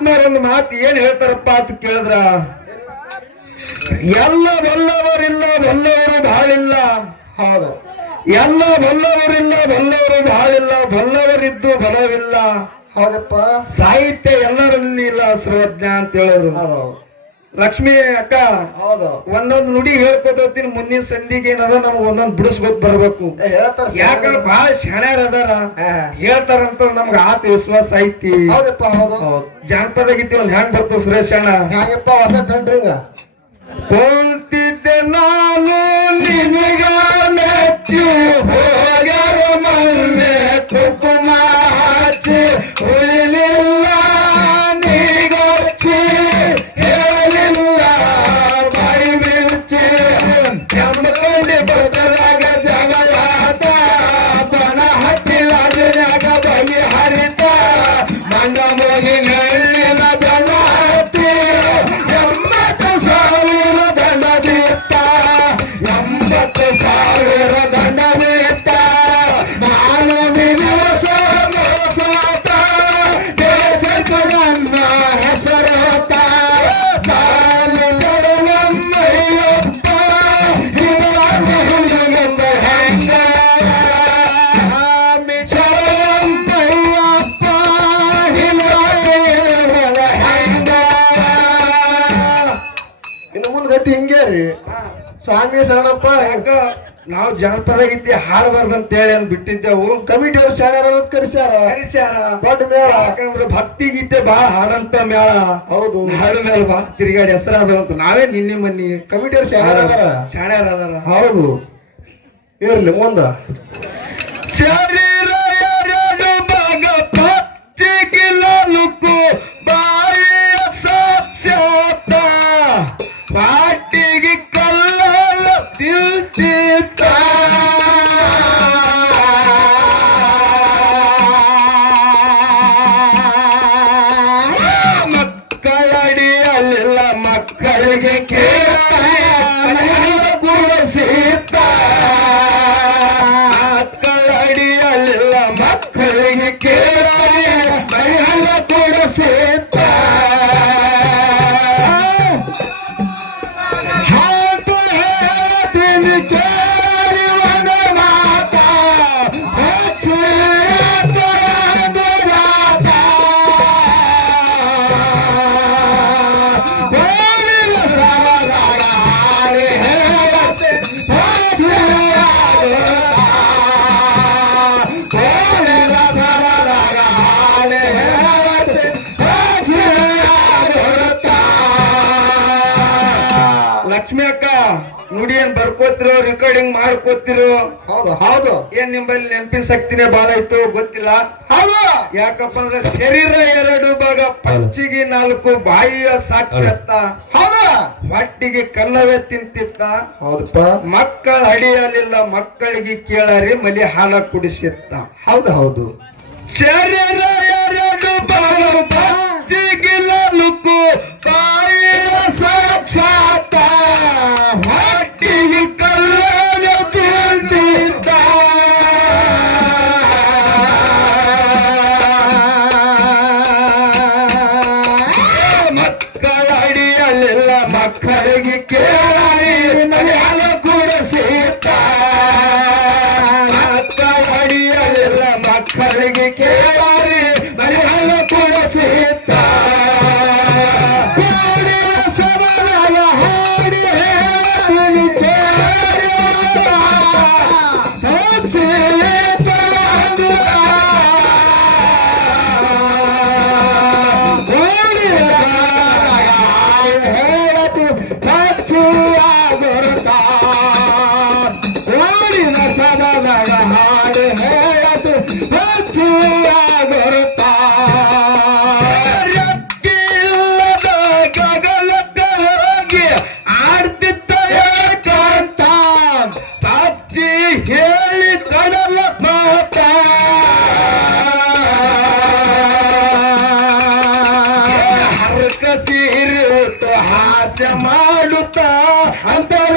ಮಹಾತ್ಮರೊಂದು ಮಾತು ಏನ್ ಹೇಳ್ತಾರಪ್ಪ ಅಂತ ಕೇಳಿದ್ರ? ಎಲ್ಲ ಬಲ್ಲವರಿಲ್ಲ ಬಲ್ಲವರು ಬಾಳಿಲ್ಲ. ಹೌದು. ಎಲ್ಲ ಬಲ್ಲವರಿಲ್ಲ ಬಲ್ಲವರು ಬಾಳಿಲ್ಲ ಬಲ್ಲವರಿದ್ದು ಬಲವಿಲ್ಲ. ಹೌದಪ್ಪ. ಸಾಹಿತ್ಯ ಎಲ್ಲರಲ್ಲಿ ಇಲ್ಲ ಸರ್ವಜ್ಞ ಅಂತ ಹೇಳಿದ್ರು. ಹೌದು. ಲಕ್ಷ್ಮಿ ಅಕ್ಕ ಹೌದು. ಒಂದೊಂದು ನುಡಿ ಹೇಳ್ಕೊತೀನಿ ಮುಂದಿನ ಸಂಧಿಗೆ ಏನದ ನಾವು ಒಂದೊಂದು ಬಿಡಿಸ್ಕೊತ್ ಬರ್ಬೇಕು. ಹೇಳ್ತಾರೆ ಯಾಕಂದ್ರೆ ಬಹಳ ಶಾಣ್ಯಾರ ಅದಾರ. ಹೇಳ್ತಾರಂತ ನಮ್ಗ ಆತ ವಿಶ್ವಾಸ ಐತಿ. ಹೌದಪ್ಪ ಹೌದು. ಜಾನಪದ ಗೀತೆ ಒಂದ್ ಹೆಂಗ್ ಬರ್ತು ಸುರೇಶ್ ಅಣ್ಣ? ಹ್ಯಾಂಗಪ್ಪ ಹೊಸ ಟ್ರೆಂಡ್ರಿಂಗ ಕುಂತಿದ್ದೆ ನಾನು ನಿನಗ ಮೆಚ್ಚು ಮುಂದೆ ಹಿಂಗೆ ರೀ? ಸ್ವಾಮಿ ಶರಣಪ್ಪ ಯಾಕ ನಾವು ಜಾನಪದ ಗೀತೆ ಹಾಡಬಾರ್ದು ಅಂತ ಹೇಳಿ ಅಂದ್ ಬಿಟ್ಟಿದ್ದೆವು. ಕಮಿಟಿ ಅವ್ರು ಶಾಣ್ಯಾರ ಕರಿಸ್ಯಾರ. ದೊಡ್ಡ ಮೇಳ. ಯಾಕಂದ್ರೆ ಭಕ್ತಿ ಗೀತೆ ಬಾ ಹಾಡಂತ ಮೇಳ. ಹೌದು. ಹಾಡು ಮೇಲೆ ಬಾ ತಿರುಗಾಡಿ ಹೆಸರಾದಂತ ನಾವೇ ನಿನ್ನೆ ಮನ್ನಿ ಕಮಿಟಿ ಅವ್ರು ಶಾಣ್ಯಾರ ಅದಾರ. ಶಾಣ್ಯಾರ ಅದಾರ. ಹೌದು. ಇರ್ಲಿ ಮುಂದ. ಶರೀರ ಮಕ್ಕಳಿಗೆ ರೆಕಾರ್ಡಿಂಗ್ ಮಾಡ್ಕೋತಿರು ಹೌದು ಹೌದು. ಏನ್ ನಿಮ್ಮಲ್ಲಿ ನೆನಪಿನ ಶಕ್ತಿನೇ ಬಹಳ ಇತ್ತು ಗೊತ್ತಿಲ್ಲ? ಹೌದು. ಯಾಕಪ್ಪ ಅಂದ್ರೆ ಶರೀರ ಎರಡು ಭಾಗ ಪಂಚಿಗೆ ನಾಲ್ಕು ಬಾಯಿಯ ಸಾಕ್ಷಾತ್ತ ಹೌದು. ಹೊಟ್ಟಿಗೆ ಕಲ್ಲವೇ ತಿಂತಿತ್ತ ಹೌದಪ್ಪ. ಮಕ್ಕಳ ಅಡಿಯಲಿಲ್ಲ ಮಕ್ಕಳಿಗೆ ಕೇಳರಿ ಮಲಿ ಹಾಲ ಕುಡಿಸಿತ್ತ. ಹೌದು ಹೌದು. ಶರೀರ ಎರಡು ಭಾಗ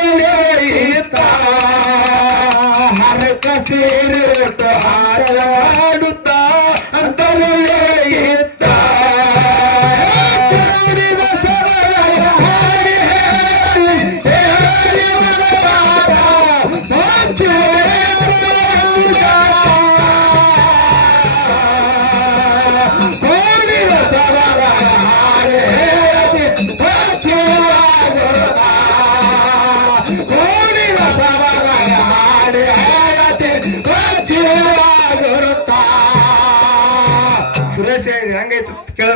ಅಂತರಲೇ ಈತ ಅಂತಲೇ ಸೀರೆ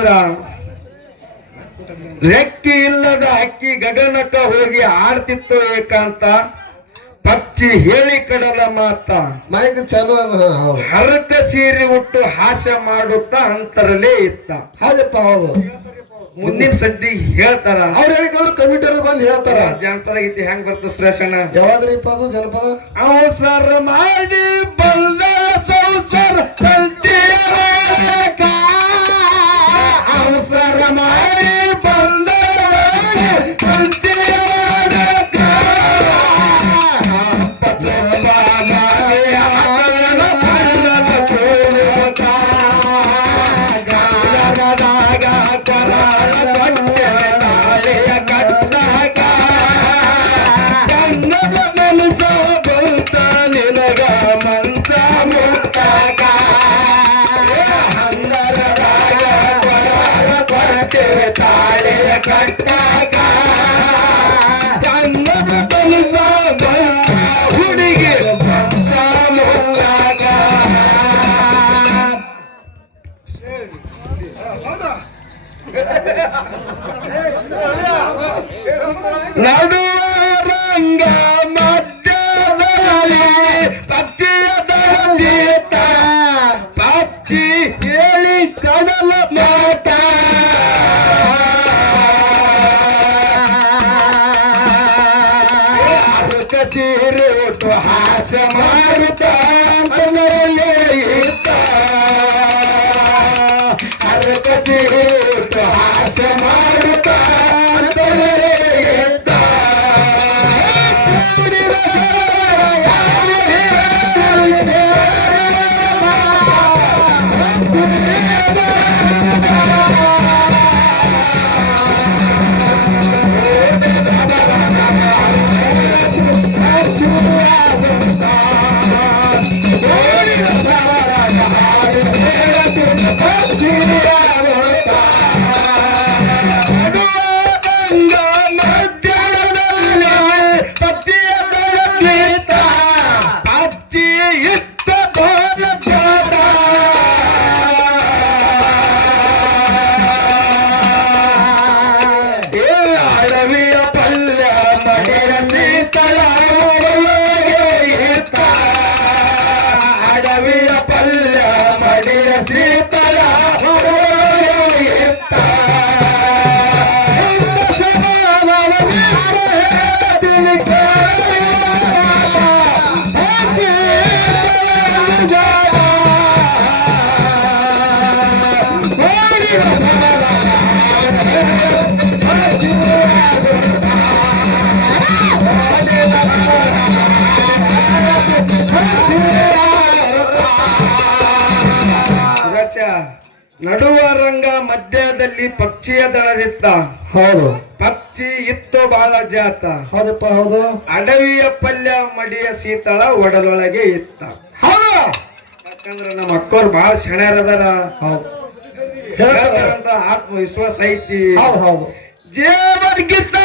ಕೇಳಿದ್ರ ರೆಕ್ಕಿ ಇಲ್ಲದ ಅಕ್ಕಿ ಗಗನಕ್ಕ ಹೋಗಿ ಆಡ್ತಿತ್ತು ಏಕಾಂತ ಪಕ್ಷಿ ಹೇಳಿ ಕಡಲ ಮಾತ. ಮೈಕ್ ಚಲೋ ಹರಕ ಸೀರೆ ಉಟ್ಟು ಹಾಸ್ಯ ಮಾಡುತ್ತಾ ಅಂತರಲೇ ಇತ್ತ. ಹೌದಪ್ಪ ಹೌದು. ಮುಂದಿನ ಸದ್ದಿ ಹೇಳ್ತಾರ. ಅವ್ರು ಕಂಪ್ಯೂಟರ್ ಕಮಿಟರ್ ಬಂದು ಹೇಳ್ತಾರ. ಜನಪದ ಗೀತೆ ಹೆಂಗ್ ಬರ್ತ ಶ್ರೇಷಣ ಯಾವ್ದ್ರಿಪ್ಪ ಅದು ಜನಪದ? ಅವಸರ ಮಾಡಿ ಬಲ್ಲ ಸಂಸಾರ ಸಂತಿಯರಾಗ. ಅವಸರ நடுவரங்க மத்தியதலே பத்தியதலே பத்தி ஏழி கடல மாட்டா ಅದಕ್ಕೆ ಸೀರೆ ಉಟ್ಟು ನಡುವ ರಂಗ ಮಧ್ಯದಲ್ಲಿ ಪಕ್ಷಿಯ ದಳದಿತ್ತ. ಹೌದು. ಪಕ್ಷಿ ಇತ್ತು ಬಹಳ ಜಾತ. ಹೌದಪ್ಪ ಹೌದು. ಅಡವಿಯ ಪಲ್ಯ ಮಡಿಯ ಶೀತಳ ಒಡಲೊಳಗೆ ಇತ್ತ. ಹೌದು. ಯಾಕಂದ್ರ ನಮ್ಮ ಅಕ್ಕವ್ರು ಬಹಳ ಶಣ್ಯರದಾರ ಆತ್ಮವಿಶ್ವಾಸ ಐತಿ. ಹೌದು ಹೌದು. ಜೇವರ್ಗಿತ